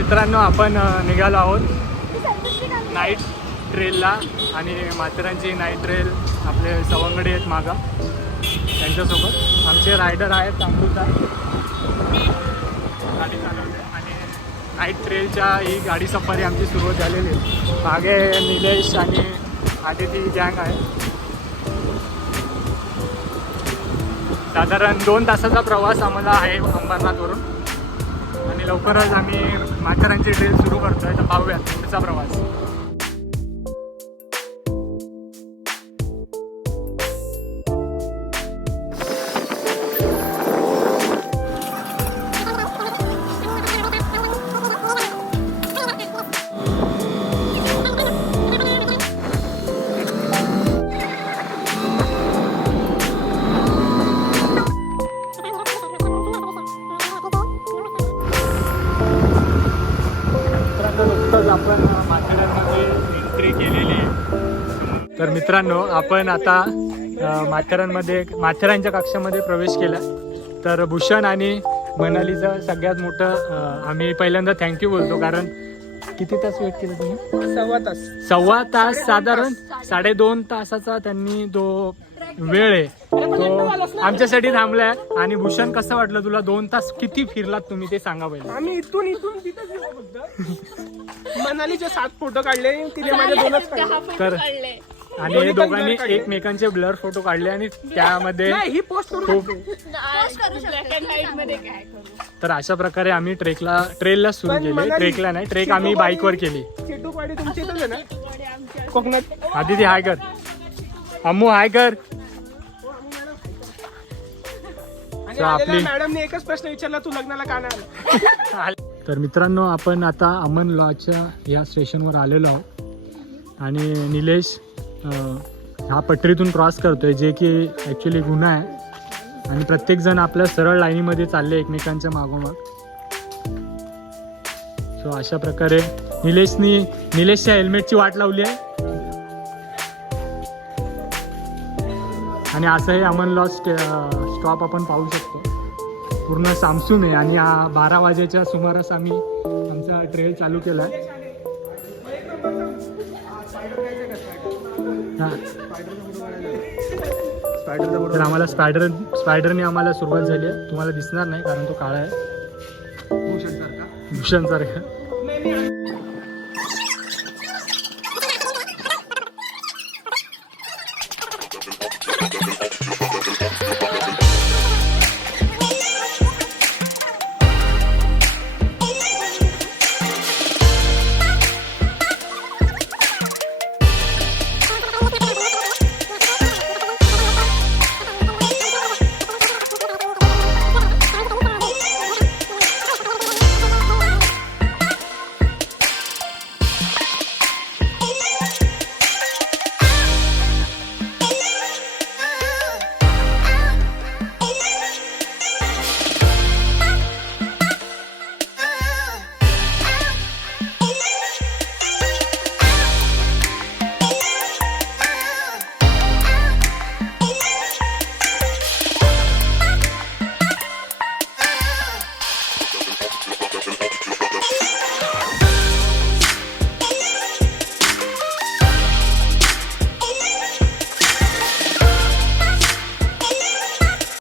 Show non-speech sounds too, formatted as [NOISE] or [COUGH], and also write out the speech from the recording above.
मित्रांनो आपण निघालो आहोत नाईट ट्रेलला आणि माथेरांची नाईट ट्रेल आपले सवंगडी आहेत मागा. त्यांच्यासोबत. आमचे रायडर आहेत अमृता गाडी चालवते आणि नाईट ट्रेलच्या ही गाडी सफारी आमची सुरुवात झालेली आहे. मागे निलेश आणि आदिती गँग आहे. साधारण दोन तासाचा प्रवास आम्हाला आहे अंबरनाथवरून. लवकरच आम्ही माथेरानची ट्रेल सुरू करतोय. तर पाहूया पुढचा प्रवास. केलेली आहे. तर मित्रांनो आपण आता अ, माथेरानमध्ये माथेरानच्या कक्षामध्ये प्रवेश केला. तर भूषण आणि मनालीचं सगळ्यात मोठं आम्ही पहिल्यांदा थँक्यू बोलतो. कारण किती तास वेट केलं तुम्ही? सव्वा तास. सव्वा तास साधारण साडेदोन तासाचा त्यांनी तो वेळ आहे. तो आमच्यासाठी थांबलाय. आणि भूषण कसं वाटलं तुला? दोन तास किती फिरलात तुम्ही ते सांगा पहिले. आम्ही इथून इथून गेलो फक्त. मनालीचे सात फोटो काढले तिने माझे दोनच काढले. तर आणि हे दोघांनी एकमेकांचे ब्लर फोटो काढले आणि त्यामध्ये नाही ही पोस्ट करू खूप तर अशा प्रकारे आम्ही ट्रेकला ट्रेलला सुरू पण केले. मनाली- ट्रेकला नाही ट्रेक आम्ही बाईकवर केली. चेटूकवाडी तुमची इथंच आहे ना? कोकणात? आदिती हाय कर. अम्मू हाय कर. आणि आपली- मॅडमने एकच प्रश्न विचारला तू लग्नाला का नाही आली? [LAUGHS] तर मित्रांनो आपण आता अमन लॉच्या या स्टेशनवर आलेलो आहोत. आणि निलेश अं, ह्या पटरीतून क्रॉस करतोय जे की ॲक्च्युली गुन्हा आहे. आणि प्रत्येकजण आपल्या सरळ लाईनीमध्ये चालले एकमेकांच्या मागोमाग. सो अशा प्रकारे निलेशनी निलेशच्या हेल्मेटची वाट लावली आहे. आणि असं हे अमन लॉ स्टॉप आपण पाहू शकतो. पूर्ण सामसूम आहे आणि हा बारा वाजेच्या सुमारास आम्ही आमचा ट्रेल चालू केला. आहे तर आम्हाला स्पायडर स्पायडरने आम्हाला सुरुवात झाली आहे. तुम्हाला दिसणार नाही कारण तो काळा आहे. भूषण सारखा.